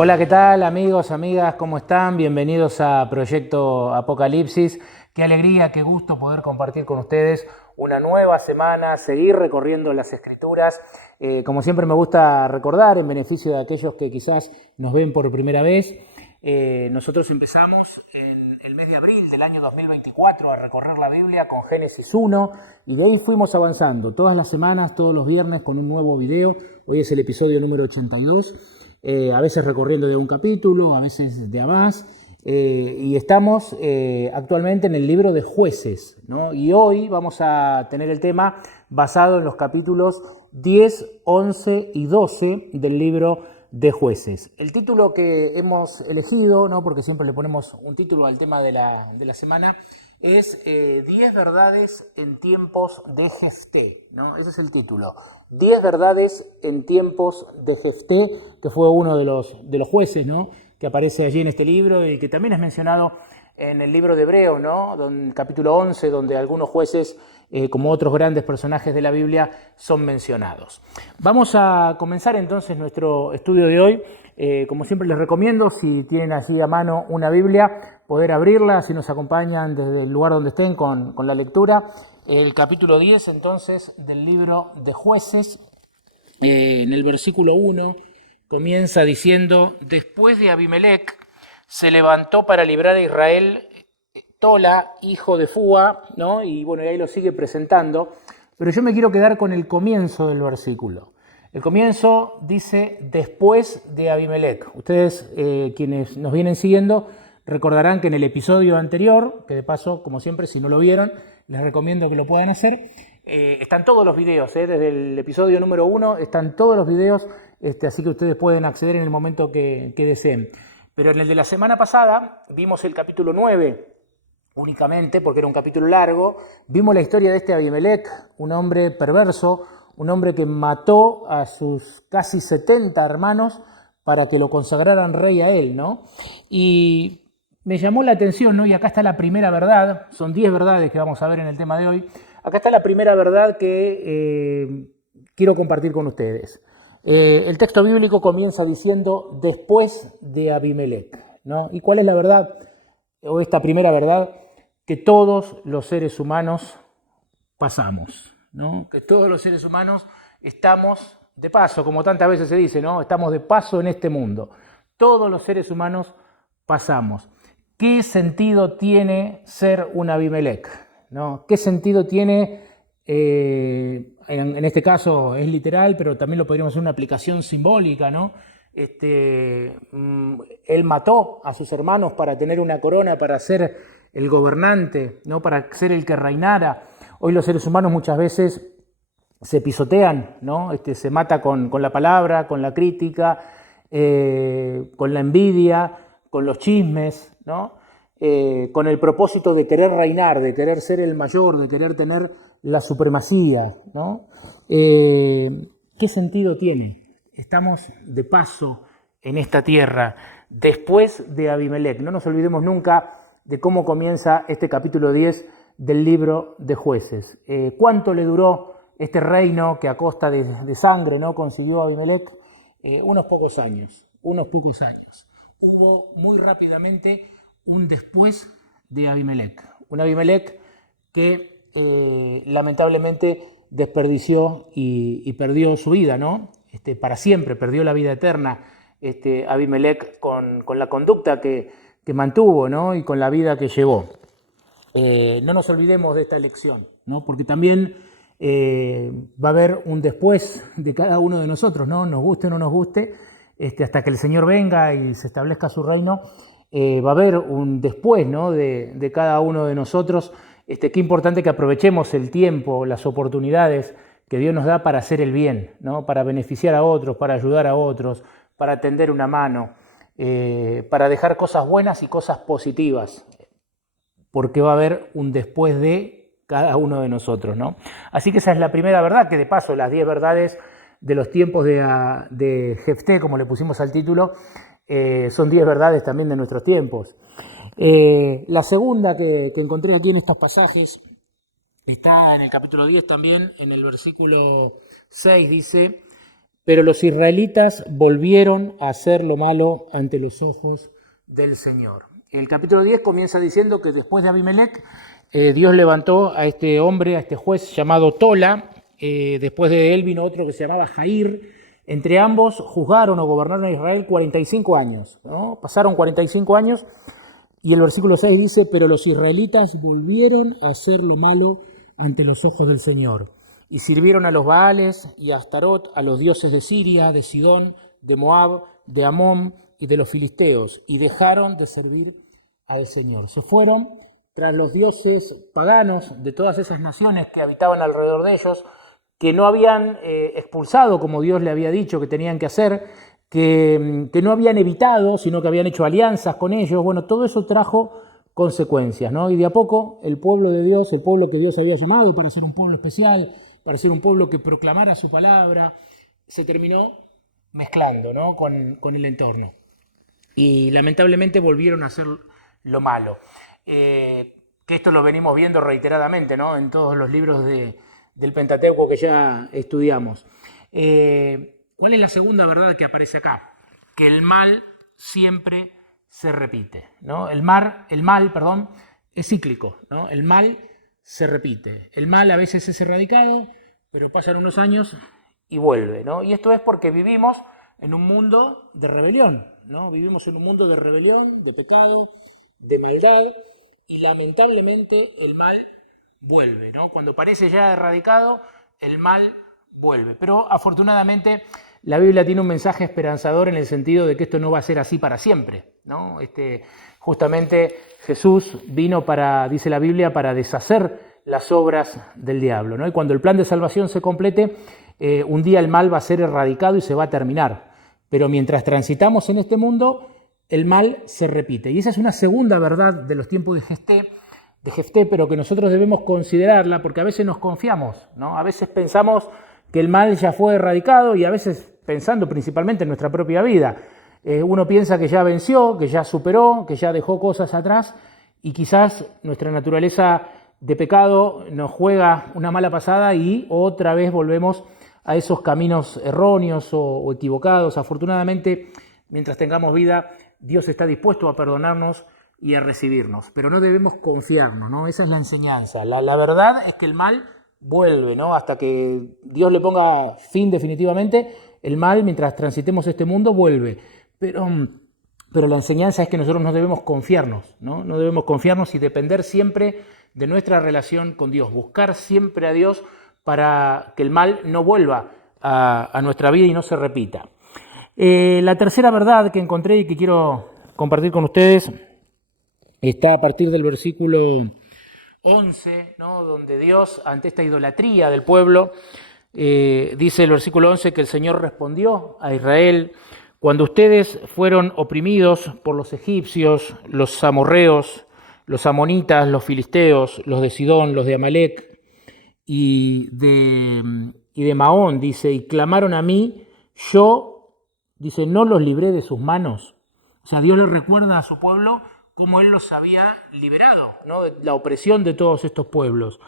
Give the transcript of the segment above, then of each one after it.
Hola, ¿qué tal amigos, amigas? ¿Cómo están? Bienvenidos a Proyecto Apocalipsis. Qué alegría, qué gusto poder compartir con ustedes una nueva semana, seguir recorriendo las Escrituras. Como siempre me gusta recordar, en beneficio de aquellos que quizás nos ven por primera vez, nosotros empezamos en el mes de abril del año 2024 a recorrer la Biblia con Génesis 1 y de ahí fuimos avanzando todas las semanas, todos los viernes con un nuevo video. Hoy es el episodio número 82. A veces recorriendo de un capítulo, a veces de a más, y estamos actualmente en el libro de Jueces, ¿no? Y hoy vamos a tener el tema basado en los capítulos 10, 11 y 12 del libro de Jueces. El título que hemos elegido, ¿no? Porque siempre le ponemos un título al tema de la semana, es 10 verdades en tiempos de Jefté, ¿no? Ese es el título. 10 verdades en tiempos de Jefté, que fue uno de los jueces, ¿no? Que aparece allí en este libro y que también es mencionado en el libro de Hebreo, ¿no? Capítulo 11, donde algunos jueces, como otros grandes personajes de la Biblia, son mencionados. Vamos a comenzar entonces nuestro estudio de hoy. Como siempre les recomiendo, si tienen allí a mano una Biblia, poder abrirla, si nos acompañan desde el lugar donde estén con la lectura. El capítulo 10 entonces del libro de Jueces, en el versículo 1, comienza diciendo: después de Abimelec se levantó para librar a Israel Tola, hijo de Fúa, ¿no? Y bueno, y ahí lo sigue presentando, pero yo me quiero quedar con el comienzo del versículo. El comienzo dice después de Abimelec. Ustedes, quienes nos vienen siguiendo, recordarán que en el episodio anterior, que de paso, como siempre, si no lo vieron, les recomiendo que lo puedan hacer, están todos los videos, desde el episodio número 1 están todos los videos, así que ustedes pueden acceder en el momento que deseen. Pero en el de la semana pasada vimos el capítulo 9 únicamente, porque era un capítulo largo. Vimos la historia de este Abimelec, un hombre perverso, un hombre que mató a sus casi 70 hermanos para que lo consagraran rey a él, ¿no? Y me llamó la atención, ¿no? Y acá está la primera verdad, son 10 verdades que vamos a ver en el tema de hoy. Acá está la primera verdad que quiero compartir con ustedes. El texto bíblico comienza diciendo después de Abimelec, ¿no? ¿Y cuál es la verdad, o esta primera verdad? Que todos los seres humanos pasamos, ¿no? Que todos los seres humanos estamos de paso, como tantas veces se dice, ¿no? Estamos de paso en este mundo. Todos los seres humanos pasamos. ¿Qué sentido tiene ser un Abimelec, ¿no? ¿Qué sentido tiene, en este caso es literal, pero también lo podríamos hacer una aplicación simbólica, ¿no? Él mató a sus hermanos para tener una corona, para ser el gobernante, ¿no? Para ser el que reinara. Hoy los seres humanos muchas veces se pisotean, ¿no? Se mata con la palabra, con la crítica, con la envidia, con los chismes, ¿no? Con el propósito de querer reinar, de querer ser el mayor, de querer tener la supremacía, ¿no? ¿Qué sentido tiene? Estamos de paso en esta tierra, después de Abimelec. No nos olvidemos nunca de cómo comienza este capítulo 10 del libro de Jueces. ¿Cuánto le duró este reino que a costa de sangre, ¿no?, consiguió Abimelec? Unos pocos años. Hubo muy rápidamente un después de Abimelec. Un Abimelec que lamentablemente desperdició y perdió su vida, ¿no? Para siempre, perdió la vida eterna. Abimelec con la conducta que mantuvo, ¿no? Y con la vida que llevó. No nos olvidemos de esta elección, ¿no? Porque también va a haber un después de cada uno de nosotros, ¿no? Nos guste o no nos guste, hasta que el Señor venga y se establezca su reino, va a haber un después, ¿no?, de cada uno de nosotros. Qué importante que aprovechemos el tiempo, las oportunidades que Dios nos da para hacer el bien, ¿no?, para beneficiar a otros, para ayudar a otros, para tender una mano, para dejar cosas buenas y cosas positivas, porque va a haber un después de cada uno de nosotros, ¿no? Así que esa es la primera verdad, que de paso las 10 verdades de los tiempos de Jefté, como le pusimos al título, son 10 verdades también de nuestros tiempos. La segunda que encontré aquí en estos pasajes está en el capítulo 10 también, en el versículo 6 dice: pero los israelitas volvieron a hacer lo malo ante los ojos del Señor. El capítulo 10 comienza diciendo que después de Abimelec, Dios levantó a este hombre, a este juez llamado Tola. Después de él vino otro que se llamaba Jair. Entre ambos juzgaron o gobernaron a Israel 45 años, ¿no? Pasaron 45 años y el versículo 6 dice, pero los israelitas volvieron a hacer lo malo ante los ojos del Señor. Y sirvieron a los Baales y a Astarot, a los dioses de Siria, de Sidón, de Moab, de Amón y de los filisteos, y dejaron de servir al Señor. Se fueron tras los dioses paganos de todas esas naciones que habitaban alrededor de ellos, que no habían expulsado como Dios le había dicho que tenían que hacer, que no habían evitado, sino que habían hecho alianzas con ellos. Bueno, todo eso trajo consecuencias, ¿no? Y de a poco el pueblo de Dios, el pueblo que Dios había llamado para ser un pueblo especial, para ser un pueblo que proclamara su palabra, se terminó mezclando, ¿no? con el entorno. Y lamentablemente volvieron a hacer lo malo. Que esto lo venimos viendo reiteradamente, ¿no? En todos los libros del Pentateuco que ya estudiamos. ¿Cuál es la segunda verdad que aparece acá? Que el mal siempre se repite, ¿no? El mal, es cíclico, ¿no? El mal se repite. El mal a veces es erradicado, pero pasan unos años y vuelve, ¿no? Y esto es porque vivimos en un mundo de rebelión, ¿no? Vivimos en un mundo de rebelión, de pecado, de maldad, y lamentablemente el mal vuelve, ¿no? Cuando parece ya erradicado, el mal vuelve. Pero afortunadamente la Biblia tiene un mensaje esperanzador en el sentido de que esto no va a ser así para siempre, ¿no? Justamente Jesús vino para, dice la Biblia, para deshacer las obras del diablo, ¿no? Y cuando el plan de salvación se complete, un día el mal va a ser erradicado y se va a terminar. Pero mientras transitamos en este mundo, el mal se repite. Y esa es una segunda verdad de los tiempos de Jefté, pero que nosotros debemos considerarla porque a veces nos confiamos, ¿no? A veces pensamos que el mal ya fue erradicado y a veces pensando principalmente en nuestra propia vida. Uno piensa que ya venció, que ya superó, que ya dejó cosas atrás y quizás nuestra naturaleza de pecado nos juega una mala pasada y otra vez volvemos a esos caminos erróneos o equivocados. Afortunadamente, mientras tengamos vida, Dios está dispuesto a perdonarnos y a recibirnos, pero no debemos confiarnos, ¿no? Esa es la enseñanza. La verdad es que el mal vuelve, ¿no? Hasta que Dios le ponga fin definitivamente, el mal, mientras transitemos este mundo, vuelve. Pero la enseñanza es que nosotros no debemos confiarnos, ¿no? No debemos confiarnos y depender siempre de nuestra relación con Dios, buscar siempre a Dios para que el mal no vuelva a nuestra vida y no se repita. La tercera verdad que encontré y que quiero compartir con ustedes está a partir del versículo 11, ¿no? Donde Dios, ante esta idolatría del pueblo, dice el versículo 11 que el Señor respondió a Israel: cuando ustedes fueron oprimidos por los egipcios, los amorreos, los amonitas, los filisteos, los de Sidón, los de Amalec y de Maón, dice, y clamaron a mí, yo, dice, no los libré de sus manos. O sea, Dios le recuerda a su pueblo cómo Él los había liberado, ¿no? De la opresión de todos estos pueblos.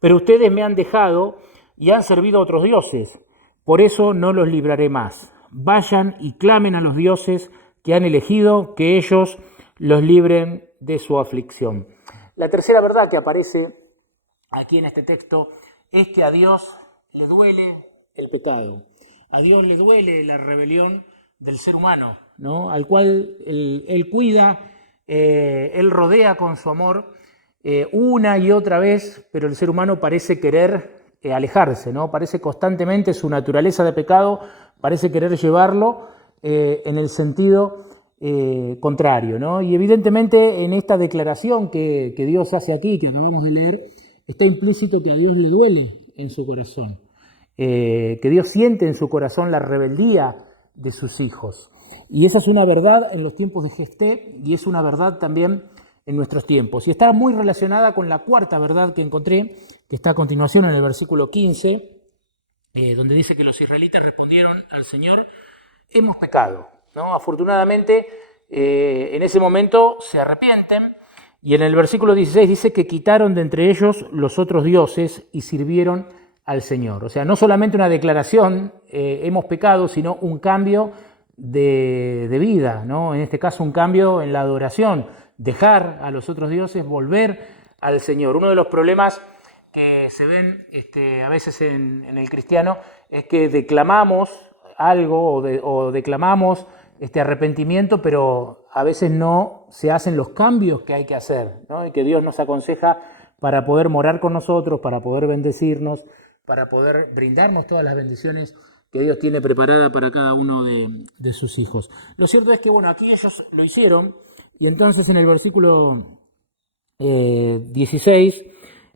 Pero ustedes me han dejado y han servido a otros dioses, por eso no los libraré más. Vayan y clamen a los dioses que han elegido, que ellos los libren de su aflicción. La tercera verdad que aparece aquí en este texto es que a Dios le duele el pecado. A Dios le duele la rebelión del ser humano, ¿no? Al cual Él cuida, Él rodea con su amor una y otra vez, pero el ser humano parece querer alejarse, ¿no? Parece constantemente su naturaleza de pecado, parece querer llevarlo en el sentido contrario, ¿no? Y evidentemente en esta declaración que Dios hace aquí, que acabamos de leer, está implícito que a Dios le duele en su corazón, que Dios siente en su corazón la rebeldía de sus hijos. Y esa es una verdad en los tiempos de Jefté y es una verdad también en nuestros tiempos. Y está muy relacionada con la cuarta verdad que encontré, que está a continuación en el versículo 15, donde dice que los israelitas respondieron al Señor: hemos pecado, ¿no? Afortunadamente, en ese momento se arrepienten, y en el versículo 16 dice que quitaron de entre ellos los otros dioses y sirvieron al Señor. O sea, no solamente una declaración, hemos pecado, sino un cambio de vida, ¿no? En este caso un cambio en la adoración, dejar a los otros dioses, volver al Señor. Uno de los problemas que se ven a veces en el cristiano es que declamamos algo o declamamos arrepentimiento, pero a veces no se hacen los cambios que hay que hacer, ¿no? Y que Dios nos aconseja para poder morar con nosotros, para poder bendecirnos, para poder brindarnos todas las bendiciones que Dios tiene preparada para cada uno de sus hijos. Lo cierto es que, bueno, aquí ellos lo hicieron, y entonces en el versículo 16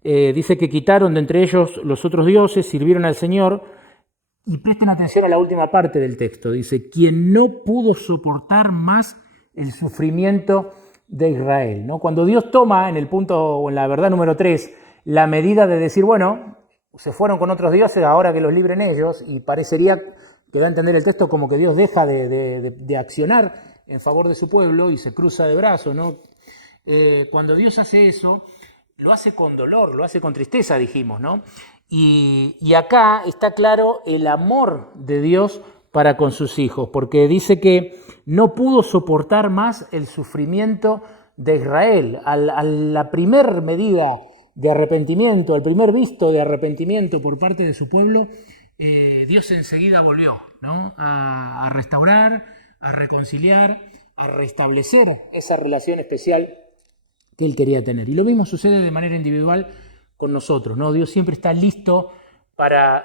dice que quitaron de entre ellos los otros dioses, sirvieron al Señor, y presten atención a la última parte del texto, dice, quien no pudo soportar más el sufrimiento de Israel, ¿no? Cuando Dios toma en el punto, o en la verdad número 3, la medida de decir, bueno, se fueron con otros dioses, ahora que los libren ellos, y parecería que da a entender el texto como que Dios deja de accionar en favor de su pueblo y se cruza de brazos, ¿no? Cuando Dios hace eso, lo hace con dolor, lo hace con tristeza, dijimos, ¿no? Y acá está claro el amor de Dios para con sus hijos, porque dice que no pudo soportar más el sufrimiento de Israel. A la primer medida de arrepentimiento, al primer visto de arrepentimiento por parte de su pueblo, Dios enseguida volvió, ¿no? a restaurar, a reconciliar, a restablecer esa relación especial que Él quería tener. Y lo mismo sucede de manera individual con nosotros, ¿no? Dios siempre está listo para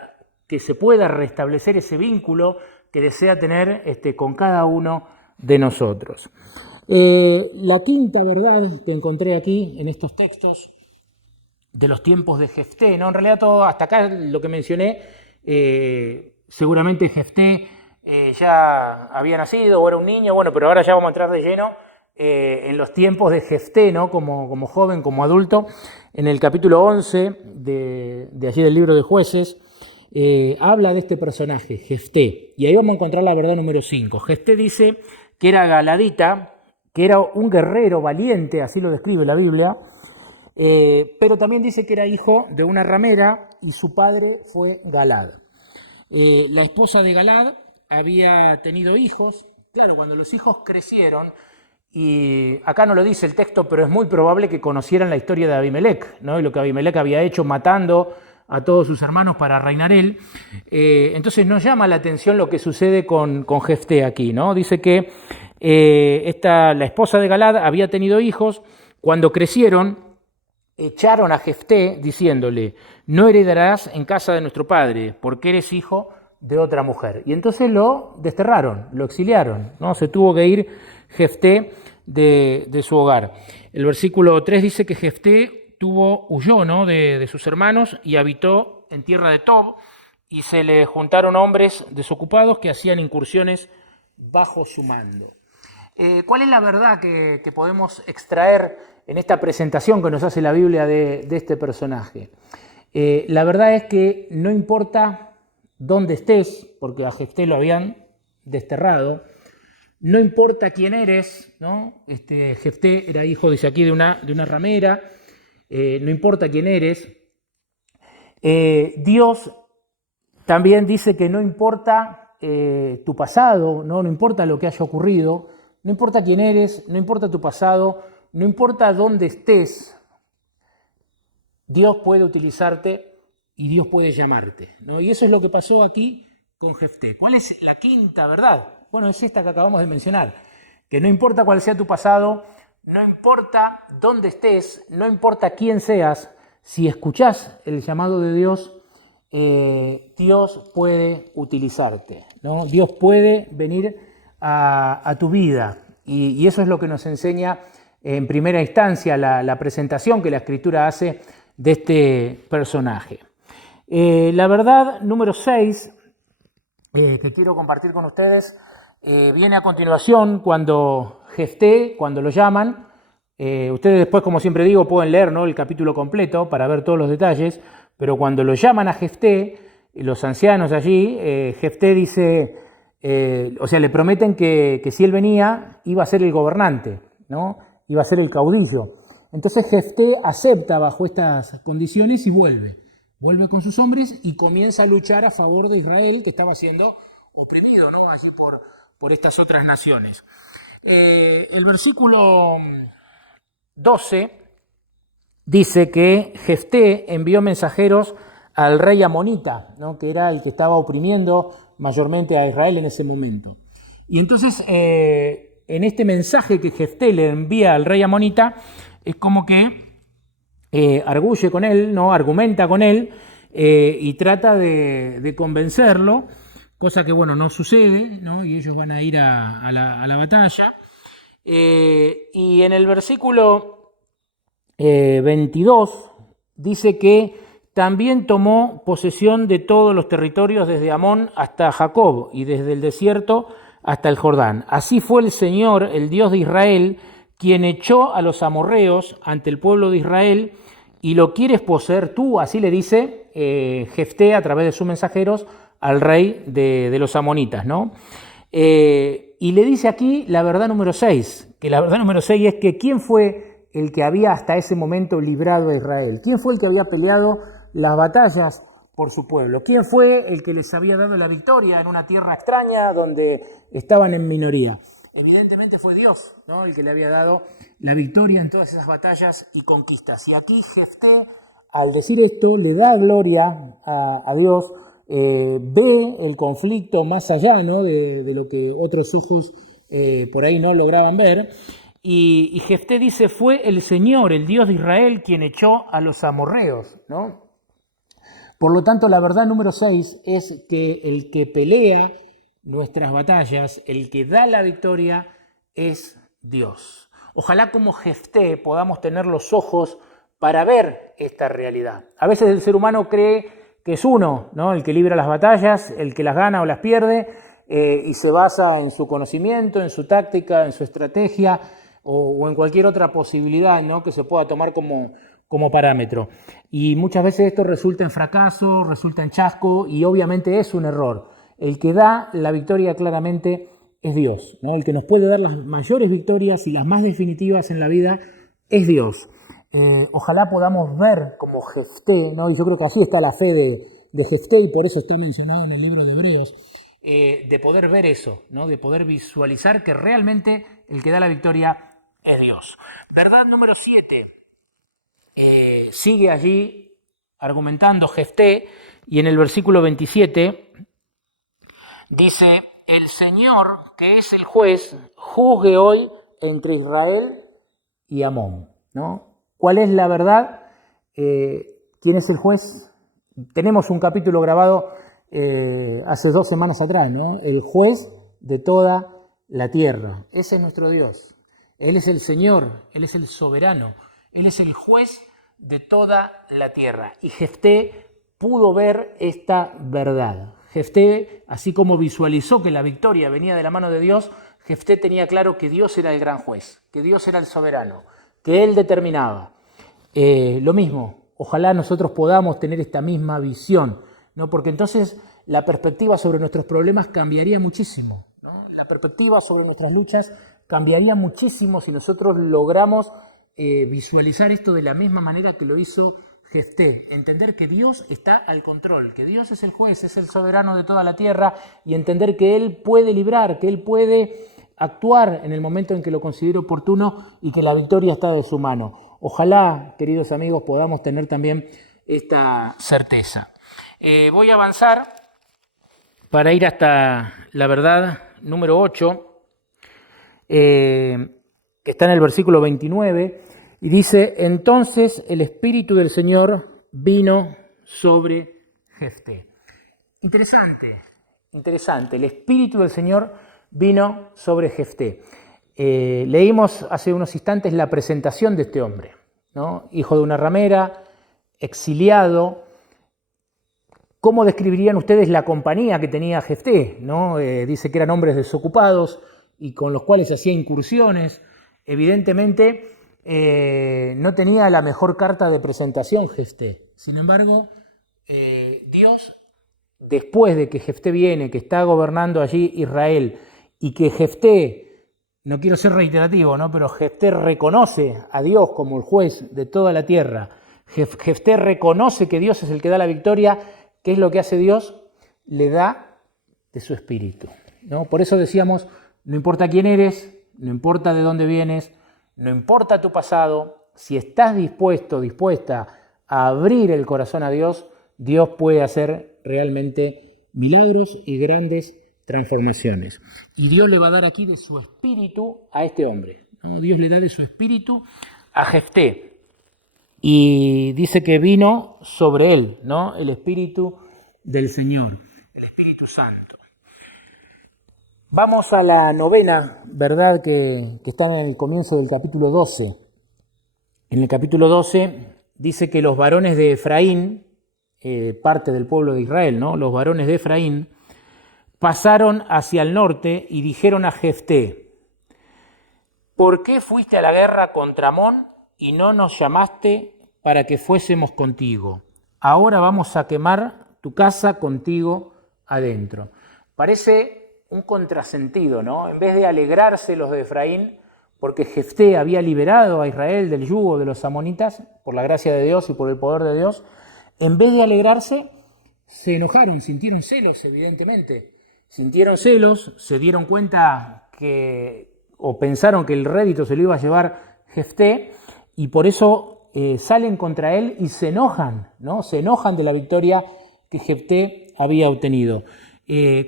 que se pueda restablecer ese vínculo que desea tener con cada uno de nosotros. La quinta verdad que encontré aquí en estos textos de los tiempos de Jefté, ¿no? En realidad todo hasta acá lo que mencioné, seguramente Jefté ya había nacido o era un niño, bueno, pero ahora ya vamos a entrar de lleno en los tiempos de Jefté, ¿no? Como joven, como adulto. En el capítulo 11 de allí del libro de Jueces, habla de este personaje, Jefté, y ahí vamos a encontrar la verdad número 5. Jefté dice que era galadita, que era un guerrero valiente, así lo describe la Biblia, pero también dice que era hijo de una ramera y su padre fue Galad. La esposa de Galad había tenido hijos. Claro, cuando los hijos crecieron, y acá no lo dice el texto, pero es muy probable que conocieran la historia de Abimelec, ¿no? Y lo que Abimelec había hecho matando a todos sus hermanos para reinar él. Entonces nos llama la atención lo que sucede con Jefté aquí, ¿no? Dice que la esposa de Galad había tenido hijos. Cuando crecieron, echaron a Jefté diciéndole, no heredarás en casa de nuestro padre, porque eres hijo de otra mujer. Y entonces lo desterraron, lo exiliaron, ¿no? Se tuvo que ir Jefté de su hogar. El versículo 3 dice que Jefté huyó, ¿no? de sus hermanos y habitó en tierra de Tob, y se le juntaron hombres desocupados que hacían incursiones bajo su mando. ¿Cuál es la verdad que podemos extraer en esta presentación que nos hace la Biblia de este personaje? La verdad es que no importa dónde estés, porque a Jefté lo habían desterrado, no importa quién eres, ¿no? Jefté era hijo, dice aquí, de una ramera, no importa quién eres. Dios también dice que no importa tu pasado, ¿no? No importa lo que haya ocurrido, no importa quién eres, no importa tu pasado, no importa dónde estés, Dios puede utilizarte y Dios puede llamarte, ¿no? Y eso es lo que pasó aquí con Jefté. ¿Cuál es la quinta verdad? Bueno, es esta que acabamos de mencionar, que no importa cuál sea tu pasado, no importa dónde estés, no importa quién seas, si escuchás el llamado de Dios, Dios puede utilizarte, ¿no? Dios puede venir a tu vida, y eso es lo que nos enseña en primera instancia la presentación que la Escritura hace de este personaje. La verdad número 6 que quiero compartir con ustedes viene a continuación cuando Jefté, cuando lo llaman. Ustedes después, como siempre digo, pueden leer, ¿no?, el capítulo completo para ver todos los detalles, pero cuando lo llaman a Jefté, los ancianos allí, Jefté dice, le prometen que si él venía iba a ser el gobernante, ¿no?, iba a ser el caudillo. Entonces Jefté acepta bajo estas condiciones y vuelve vuelve con sus hombres y comienza a luchar a favor de Israel, que estaba siendo oprimido, ¿no?, allí por estas otras naciones. El versículo 12 dice que Jefté envió mensajeros al rey amonita, ¿no?, que era el que estaba oprimiendo mayormente a Israel en ese momento. Y entonces, en este mensaje que Jefté le envía al rey amonita, es como que arguye con él, ¿no?, argumenta con él y trata de convencerlo, cosa que, bueno, no sucede, ¿no?, y ellos van a ir a la batalla. Y en el versículo 22 dice que también tomó posesión de todos los territorios desde Amón hasta Jacob y desde el desierto hasta el Jordán. Así fue el Señor, el Dios de Israel, quien echó a los amorreos ante el pueblo de Israel y lo quieres poseer tú, así le dice Jefté a través de sus mensajeros al rey de los amonitas, ¿no? Y le dice aquí la verdad número 6, que la verdad número 6 es que ¿quién fue el que había hasta ese momento librado a Israel? ¿Quién fue el que había peleado las batallas por su pueblo? ¿Quién fue el que les había dado la victoria en una tierra extraña donde estaban en minoría? Evidentemente fue Dios, ¿no?, el que le había dado la victoria en todas esas batallas y conquistas. Y aquí Jefté, al decir esto, le da gloria a Dios, ve el conflicto más allá, ¿no?, de lo que otros ojos por ahí no lograban ver. Y Jefté dice, fue el Señor, el Dios de Israel, quien echó a los amorreos, ¿no? Por lo tanto, la verdad número 6 es que el que pelea nuestras batallas, el que da la victoria, es Dios. Ojalá como Jefté podamos tener los ojos para ver esta realidad. A veces el ser humano cree que es uno, ¿no?, el que libra las batallas, el que las gana o las pierde, y se basa en su conocimiento, en su táctica, en su estrategia o en cualquier otra posibilidad, ¿no?, que se pueda tomar como parámetro. Y muchas veces esto resulta en fracaso, resulta en chasco y obviamente es un error. El que da la victoria claramente es Dios, ¿no? El que nos puede dar las mayores victorias y las más definitivas en la vida es Dios. Ojalá podamos ver como Jefté, ¿no?, y yo creo que así está la fe de Jefté y por eso está mencionado en el libro de Hebreos, de poder ver eso, ¿no?, de poder visualizar que realmente el que da la victoria es Dios. Verdad número 7. Sigue allí argumentando Jefté y en el versículo 27 dice, el Señor, que es el juez, juzgue hoy entre Israel y Amón, ¿no? ¿Cuál es la verdad? ¿Quién es el juez? Tenemos un capítulo grabado hace 2 semanas atrás, ¿no? El juez de toda la tierra. Ese es nuestro Dios. Él es el Señor, Él es el soberano, Él es el juez de toda la tierra. Y Jefté pudo ver esta verdad. Jefté, así como visualizó que la victoria venía de la mano de Dios, Jefté tenía claro que Dios era el gran juez, que Dios era el soberano, que Él determinaba. Lo mismo, ojalá nosotros podamos tener esta misma visión, ¿no? Porque entonces la perspectiva sobre nuestros problemas cambiaría muchísimo, ¿no? La perspectiva sobre nuestras luchas cambiaría muchísimo si nosotros logramos visualizar esto de la misma manera que lo hizo Jefté, entender que Dios está al control, que Dios es el juez, es el soberano de toda la tierra y entender que Él puede librar, que Él puede actuar en el momento en que lo considere oportuno y que la victoria está de su mano. Ojalá, queridos amigos, podamos tener también esta certeza. Voy a avanzar para ir hasta la verdad número 8, que está en el versículo 29, y dice, entonces el Espíritu del Señor vino sobre Jefté. Interesante, el Espíritu del Señor vino sobre Jefté. Leímos hace unos instantes la presentación de este hombre, ¿no? Hijo de una ramera, exiliado. ¿Cómo describirían ustedes la compañía que tenía Jefté, ¿no? Dice que eran hombres desocupados y con los cuales hacía incursiones. Evidentemente no tenía la mejor carta de presentación Jefté. Sin embargo, Dios, después de que Jefté viene, que está gobernando allí Israel, y que Jefté, no quiero ser reiterativo, ¿no?, pero Jefté reconoce a Dios como el juez de toda la tierra, Jefté reconoce que Dios es el que da la victoria. ¿Qué es lo que hace Dios? Le da de su espíritu, ¿no? Por eso decíamos, no importa quién eres, no importa de dónde vienes, no importa tu pasado, si estás dispuesta a abrir el corazón a Dios, Dios puede hacer realmente milagros y grandes transformaciones. Y Dios le va a dar aquí de su espíritu a este hombre, ¿no? Dios le da de su espíritu a Jefté. Y dice que vino sobre él, ¿no? El Espíritu del Señor, el Espíritu Santo. Vamos a la novena verdad que está en el comienzo del capítulo 12. En el capítulo 12 dice que los varones de Efraín, parte del pueblo de Israel, ¿no? Los varones de Efraín pasaron hacia el norte y dijeron a Jefté: ¿por qué fuiste a la guerra contra Amón y no nos llamaste para que fuésemos contigo? Ahora vamos a quemar tu casa contigo adentro. Parece un contrasentido, ¿no? En vez de alegrarse los de Efraín porque Jefté había liberado a Israel del yugo de los amonitas, por la gracia de Dios y por el poder de Dios, en vez de alegrarse, se enojaron, sintieron celos, evidentemente. Sintieron celos, se dieron cuenta o pensaron que el rédito se lo iba a llevar Jefté, y por eso salen contra él y se enojan, ¿no? Se enojan de la victoria que Jefté había obtenido.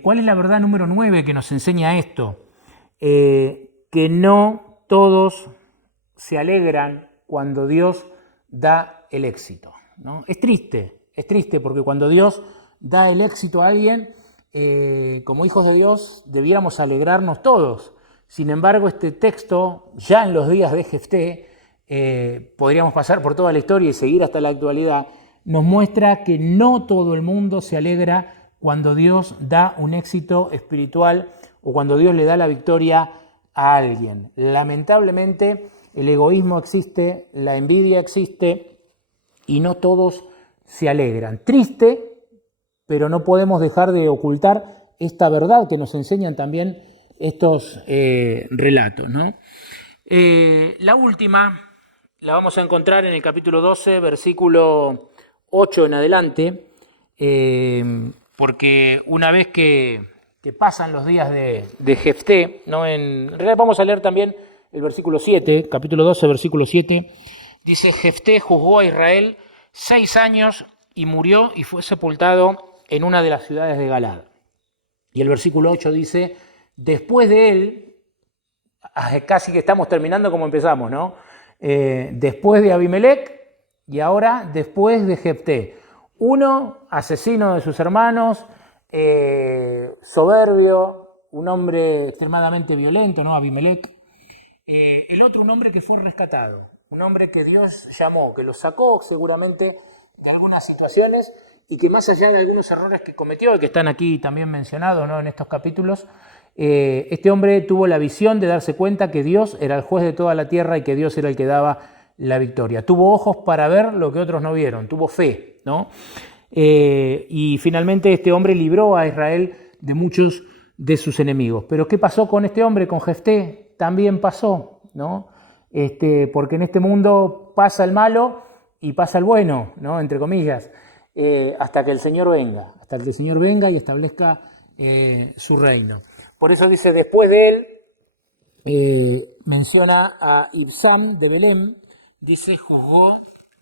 ¿Cuál es la verdad número 9 que nos enseña esto? Que no todos se alegran cuando Dios da el éxito, ¿no? Es triste porque cuando Dios da el éxito a alguien, como hijos de Dios, debiéramos alegrarnos todos. Sin embargo, este texto, ya en los días de Jefté, podríamos pasar por toda la historia y seguir hasta la actualidad, nos muestra que no todo el mundo se alegra cuando Dios da un éxito espiritual o cuando Dios le da la victoria a alguien. Lamentablemente, el egoísmo existe, la envidia existe y no todos se alegran. Triste, pero no podemos dejar de ocultar esta verdad que nos enseñan también estos relatos, ¿no? La última la vamos a encontrar en el capítulo 12, versículo 8 en adelante, porque una vez que pasan los días de Jefté, ¿no? En realidad vamos a leer también el versículo 7, capítulo 12, versículo 7, dice: Jefté juzgó a Israel 6 años y murió y fue sepultado en una de las ciudades de Galaad. Y el versículo 8 dice: después de él, casi que estamos terminando como empezamos, ¿no? Después de Abimelec y ahora después de Jefté. Uno, asesino de sus hermanos, soberbio, un hombre extremadamente violento, ¿no? Abimelec. El otro, un hombre que fue rescatado, un hombre que Dios llamó, que lo sacó seguramente de algunas situaciones y que más allá de algunos errores que cometió y que están aquí también mencionados, ¿no? En estos capítulos, este hombre tuvo la visión de darse cuenta que Dios era el juez de toda la tierra y que Dios era el que daba la victoria. Tuvo ojos para ver lo que otros no vieron, tuvo fe, ¿no? Y finalmente este hombre libró a Israel de muchos de sus enemigos. Pero ¿qué pasó con este hombre, con Jefté? También pasó, ¿no? Porque en este mundo pasa el malo y pasa el bueno, ¿no? Entre comillas, hasta que el Señor venga y establezca su reino. Por eso dice, después de él, menciona a Ibsán de Belém, dice, juzgó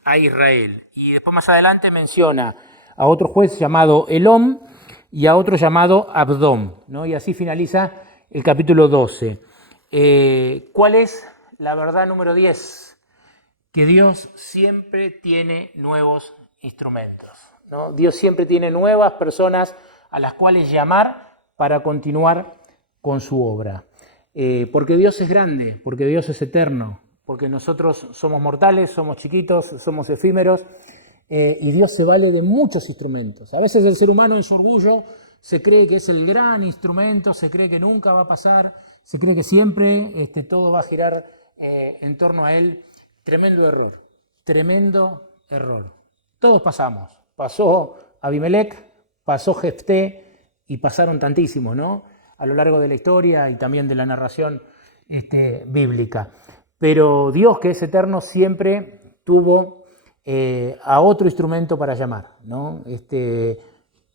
a Israel. Y después más adelante menciona a otro juez llamado Elom y a otro llamado Abdón, ¿no? Y así finaliza el capítulo 12. ¿Cuál es la verdad número 10? Que Dios siempre tiene nuevos instrumentos, ¿no? Dios siempre tiene nuevas personas a las cuales llamar para continuar con su obra. Porque Dios es grande, porque Dios es eterno, porque nosotros somos mortales, somos chiquitos, somos efímeros, y Dios se vale de muchos instrumentos. A veces el ser humano en su orgullo se cree que es el gran instrumento, se cree que nunca va a pasar, se cree que siempre todo va a girar en torno a él. Tremendo error. Todos pasamos. Pasó Abimelec, pasó Jefté y pasaron tantísimos, ¿no? A lo largo de la historia y también de la narración bíblica. Pero Dios, que es eterno, siempre tuvo a otro instrumento para llamar, ¿no?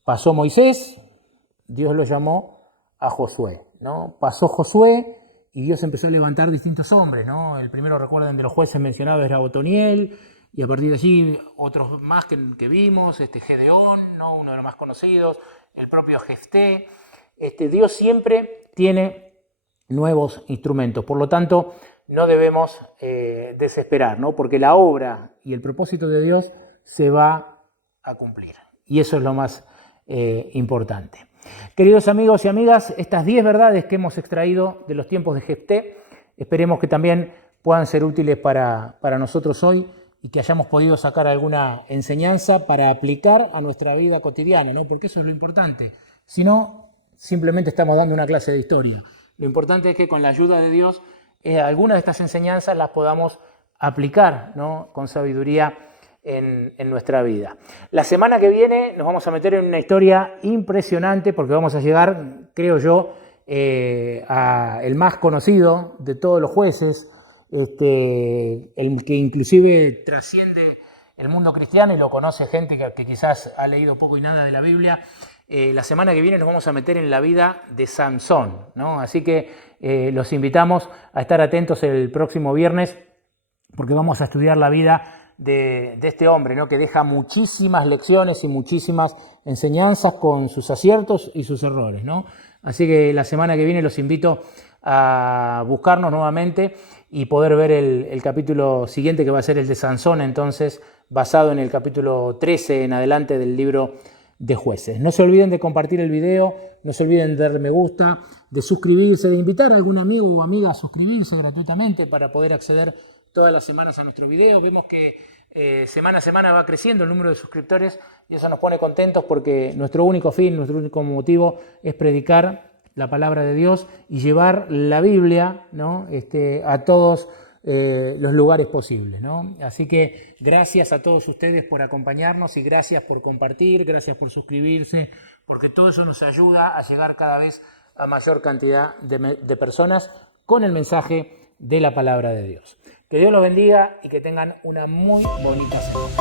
Pasó Moisés, Dios lo llamó a Josué, ¿no? Pasó Josué y Dios empezó a levantar distintos hombres, ¿no? El primero, recuerden, de los jueces mencionados era Otoniel, y a partir de allí otros más que vimos, Gedeón, ¿no? Uno de los más conocidos, el propio Jefté. Dios siempre tiene nuevos instrumentos, por lo tanto no debemos desesperar, ¿no? Porque la obra y el propósito de Dios se va a cumplir, y eso es lo más importante. Queridos amigos y amigas, estas 10 verdades que hemos extraído de los tiempos de Jefté, esperemos que también puedan ser útiles para nosotros hoy y que hayamos podido sacar alguna enseñanza para aplicar a nuestra vida cotidiana, ¿no? Porque eso es lo importante. Si no, simplemente estamos dando una clase de historia. Lo importante es que con la ayuda de Dios, algunas de estas enseñanzas las podamos aplicar, ¿no? Con sabiduría en nuestra vida. La semana que viene nos vamos a meter en una historia impresionante porque vamos a llegar, creo yo, a el más conocido de todos los jueces, el que inclusive trasciende el mundo cristiano y lo conoce gente que quizás ha leído poco y nada de la Biblia. La semana que viene nos vamos a meter en la vida de Sansón, ¿no? Así que los invitamos a estar atentos el próximo viernes porque vamos a estudiar la vida de este hombre, ¿no? Que deja muchísimas lecciones y muchísimas enseñanzas con sus aciertos y sus errores, ¿no? Así que la semana que viene los invito a buscarnos nuevamente y poder ver el capítulo siguiente, que va a ser el de Sansón, entonces basado en el capítulo 13 en adelante del libro de Jueces. No se olviden de compartir el video, no se olviden de darle me gusta, de suscribirse, de invitar a algún amigo o amiga a suscribirse gratuitamente para poder acceder todas las semanas a nuestro video. Vemos que semana a semana va creciendo el número de suscriptores y eso nos pone contentos porque nuestro único fin, nuestro único motivo es predicar la palabra de Dios y llevar la Biblia, ¿no? A todos los lugares posibles, ¿no? Así que gracias a todos ustedes por acompañarnos y gracias por compartir, gracias por suscribirse, porque todo eso nos ayuda a llegar cada vez a mayor cantidad de personas con el mensaje de la palabra de Dios. Que Dios los bendiga y que tengan una muy bonita semana.